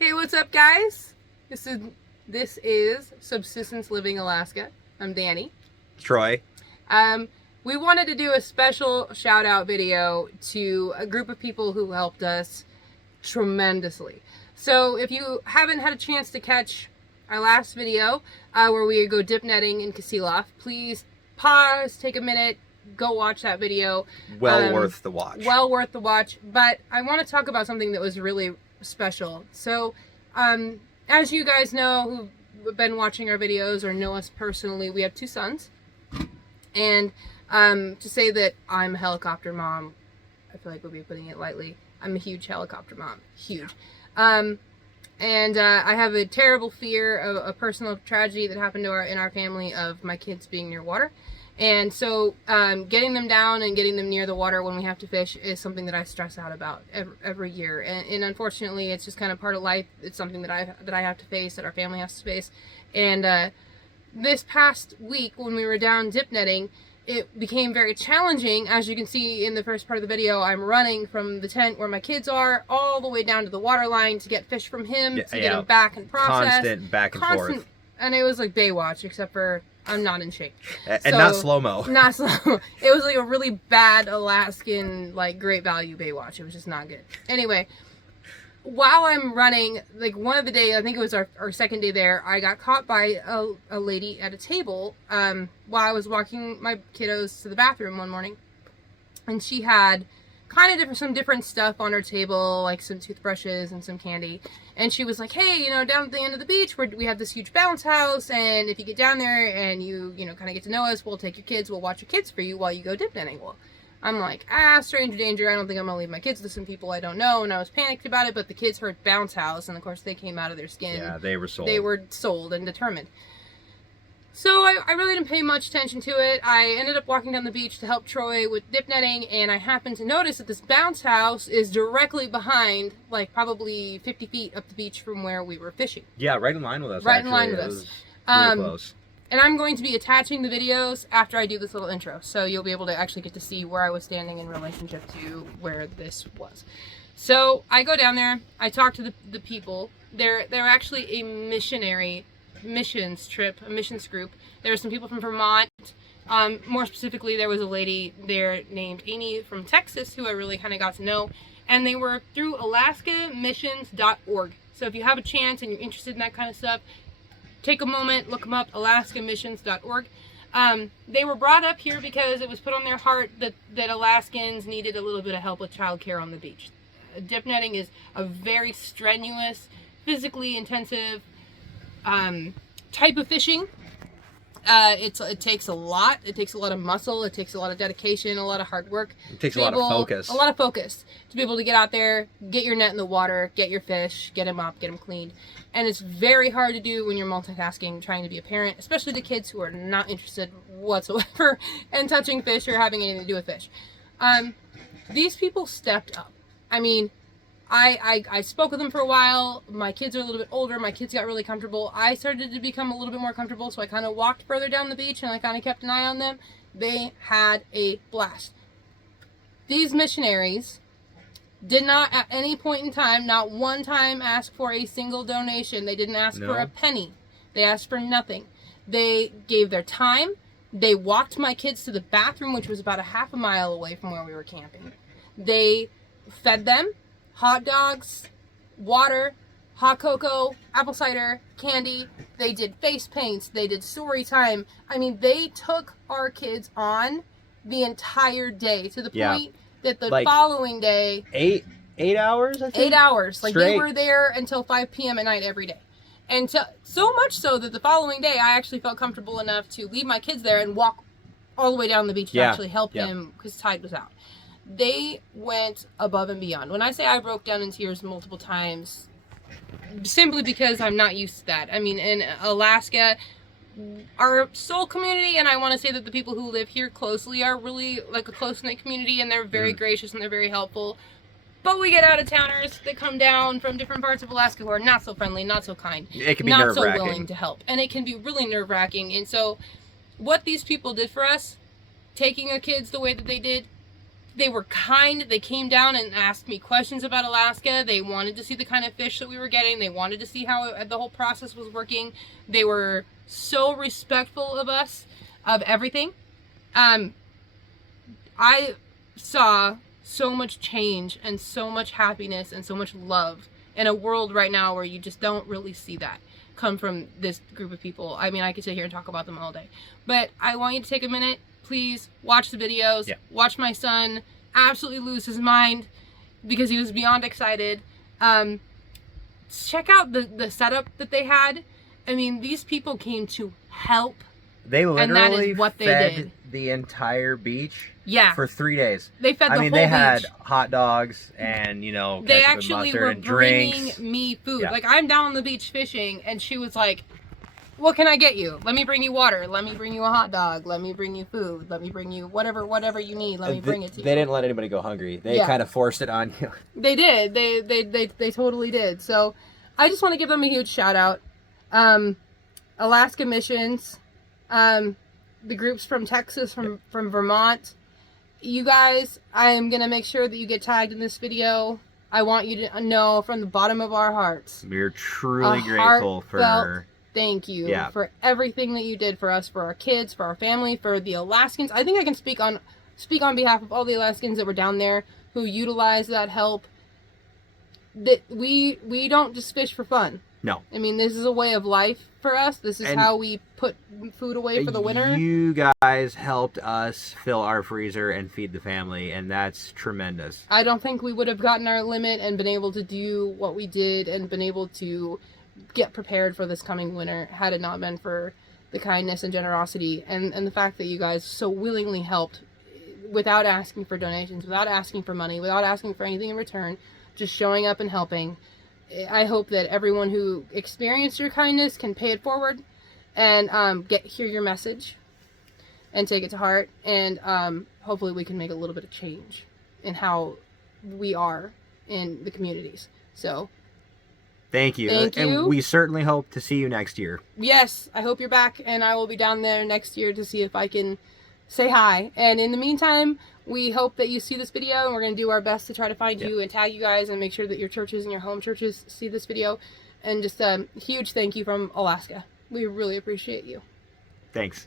Hey, what's up, guys? This is Subsistence Living Alaska. I'm Danny. Troy. We wanted to do a special shout out video to a group of people who helped us tremendously. So if you haven't had a chance to catch our last video where we go dip netting in Kasilof, please pause, take a minute, go watch that video. Well worth the watch. Well worth the watch. But I want to talk about something that was really special. So as you guys know who've been watching our videos or know us personally, we have 2 sons. And to say that I'm a helicopter mom, I feel like we'll be putting it lightly. I'm a huge helicopter mom. Huge. And I have a terrible fear of a personal tragedy that happened to in our family of my kids being near water. And so getting them down and getting them near the water when we have to fish is something that I stress out about every year. And unfortunately, it's just kind of part of life. It's something that I have to face, that our family has to face. And this past week when we were down dip netting, it became very challenging. As you can see in the first part of the video, I'm running from the tent where my kids are all the way down to the water line to get fish from him, to get him back and processed. Constant back and forth. And it was like Baywatch, except for I'm not in shape. And so, not slow-mo. Not slow-mo. It was like a really bad Alaskan, like, great value Baywatch. It was just not good. Anyway, while I'm running, like, one of the days, I think it was our second day there, I got caught by a lady at a table while I was walking my kiddos to the bathroom one morning. And she had kind of some different stuff on her table, like some toothbrushes and some candy. And she was like, hey, down at the end of the beach, we have this huge bounce house, and if you get down there and you kind of get to know us, we'll take your kids, we'll watch your kids for you while you go dip netting. Well, I'm like, stranger danger, I don't think I'm gonna leave my kids to some people I don't know, and I was panicked about it, but the kids heard bounce house, and of course they came out of their skin. Yeah, they were sold. They were sold and determined. So I really didn't pay much attention to it. I ended up walking down the beach to help Troy with dip netting, and I happened to notice that this bounce house is directly behind, like probably 50 feet up the beach from where we were fishing. Yeah, right in line with us. Right in line with us. Really close. And I'm going to be attaching the videos after I do this little intro, so you'll be able to actually get to see where I was standing in relationship to where this was. So I go down there, I talk to the people. They're actually a missions group. There were some people from Vermont. More specifically, there was a lady there named Amy from Texas who I really kind of got to know, and they were through alaskamissions.org. So if you have a chance and you're interested in that kind of stuff, take a moment, look them up, alaskamissions.org. They were brought up here because it was put on their heart that Alaskans needed a little bit of help with childcare on the beach. Dip netting is a very strenuous, physically intensive type of fishing. It takes a lot. It takes a lot of muscle. It takes a lot of dedication, a lot of hard work. It takes a lot of focus. A lot of focus to be able to get out there, get your net in the water, get your fish, get them up, get them cleaned. And it's very hard to do when you're multitasking, trying to be a parent, especially to kids who are not interested whatsoever in touching fish or having anything to do with fish. These people stepped up. I mean, I spoke with them for a while. My kids are a little bit older. My kids got really comfortable. I started to become a little bit more comfortable, so I kind of walked further down the beach and I kind of kept an eye on them. They had a blast. These missionaries did not at any point in time, not one time, ask for a single donation. They didn't ask for a penny. They asked for nothing. They gave their time. They walked my kids to the bathroom, which was about a half a mile away from where we were camping. They fed them hot dogs, water, hot cocoa, apple cider, candy. They did face paints. They did Storytime. I mean, they took our kids on the entire day to the point that the following day... 8 hours, I think? 8 hours. Like, straight. They were there until 5 p.m. at night every day. And so much so that the following day, I actually felt comfortable enough to leave my kids there and walk all the way down the beach to actually help him because tide was out. They went above and beyond. When I say I broke down in tears multiple times, simply because I'm not used to that. I mean, in Alaska, our soul community, and I want to say that the people who live here closely are really like a close-knit community, and they're very gracious and they're very helpful. But we get out-of-towners that come down from different parts of Alaska who are not so friendly, not so kind, it can be not nerve-wracking. so willing to help. And it can be really nerve-wracking. And so what these people did for us, taking our kids the way that they did, They were kind. They came down and asked me questions about Alaska. They wanted to see the kind of fish that we were getting. They wanted to see how the whole process was working. They were so respectful of us, of everything. I saw so much change and so much happiness and so much love in a world right now where you just don't really see that come from this group of people. I mean, I could sit here and talk about them all day, but I want you to take a minute. Please watch the videos. Yeah. Watch my son absolutely lose his mind because he was beyond excited. Check out the setup that they had. I mean, these people came to help. They literally and that is what they fed did. the entire beach Yeah. for 3 days. They fed the whole beach. They had hot dogs and, you know, They ketchup and actually mustard were and bringing drinks. me food. Yeah. Like, I'm down on the beach fishing, and she was like, what can I get you? Let me bring you water. Let me bring you a hot dog. Let me bring you food. Let me bring you whatever you need. Let me bring it to you. They didn't let anybody go hungry. They kind of forced it on you. They did. They totally did. So I just want to give them a huge shout out. Alaska Missions, the groups from Texas, from Vermont. You guys, I am going to make sure that you get tagged in this video. I want you to know from the bottom of our hearts. We're truly grateful for... Thank you for everything that you did for us, for our kids, for our family, for the Alaskans. I think I can speak on behalf of all the Alaskans that were down there who utilized that help. That we don't just fish for fun. No. I mean, this is a way of life for us. This is how we put food away for the winter. You guys helped us fill our freezer and feed the family, and that's tremendous. I don't think we would have gotten our limit and been able to do what we did and been able to get prepared for this coming winter had it not been for the kindness and generosity and the fact that you guys so willingly helped without asking for donations, without asking for money, without asking for anything in return, just showing up and helping. I hope that everyone who experienced your kindness can pay it forward and hear your message and take it to heart, and hopefully we can make a little bit of change in how we are in the communities. So Thank you. Thank you. And we certainly hope to see you next year. Yes, I hope you're back, and I will be down there next year to see if I can say hi. And in the meantime, we hope that you see this video, and we're going to do our best to try to find you and tag you guys and make sure that your churches and your home churches see this video. And just a huge thank you from Alaska. We really appreciate you. Thanks.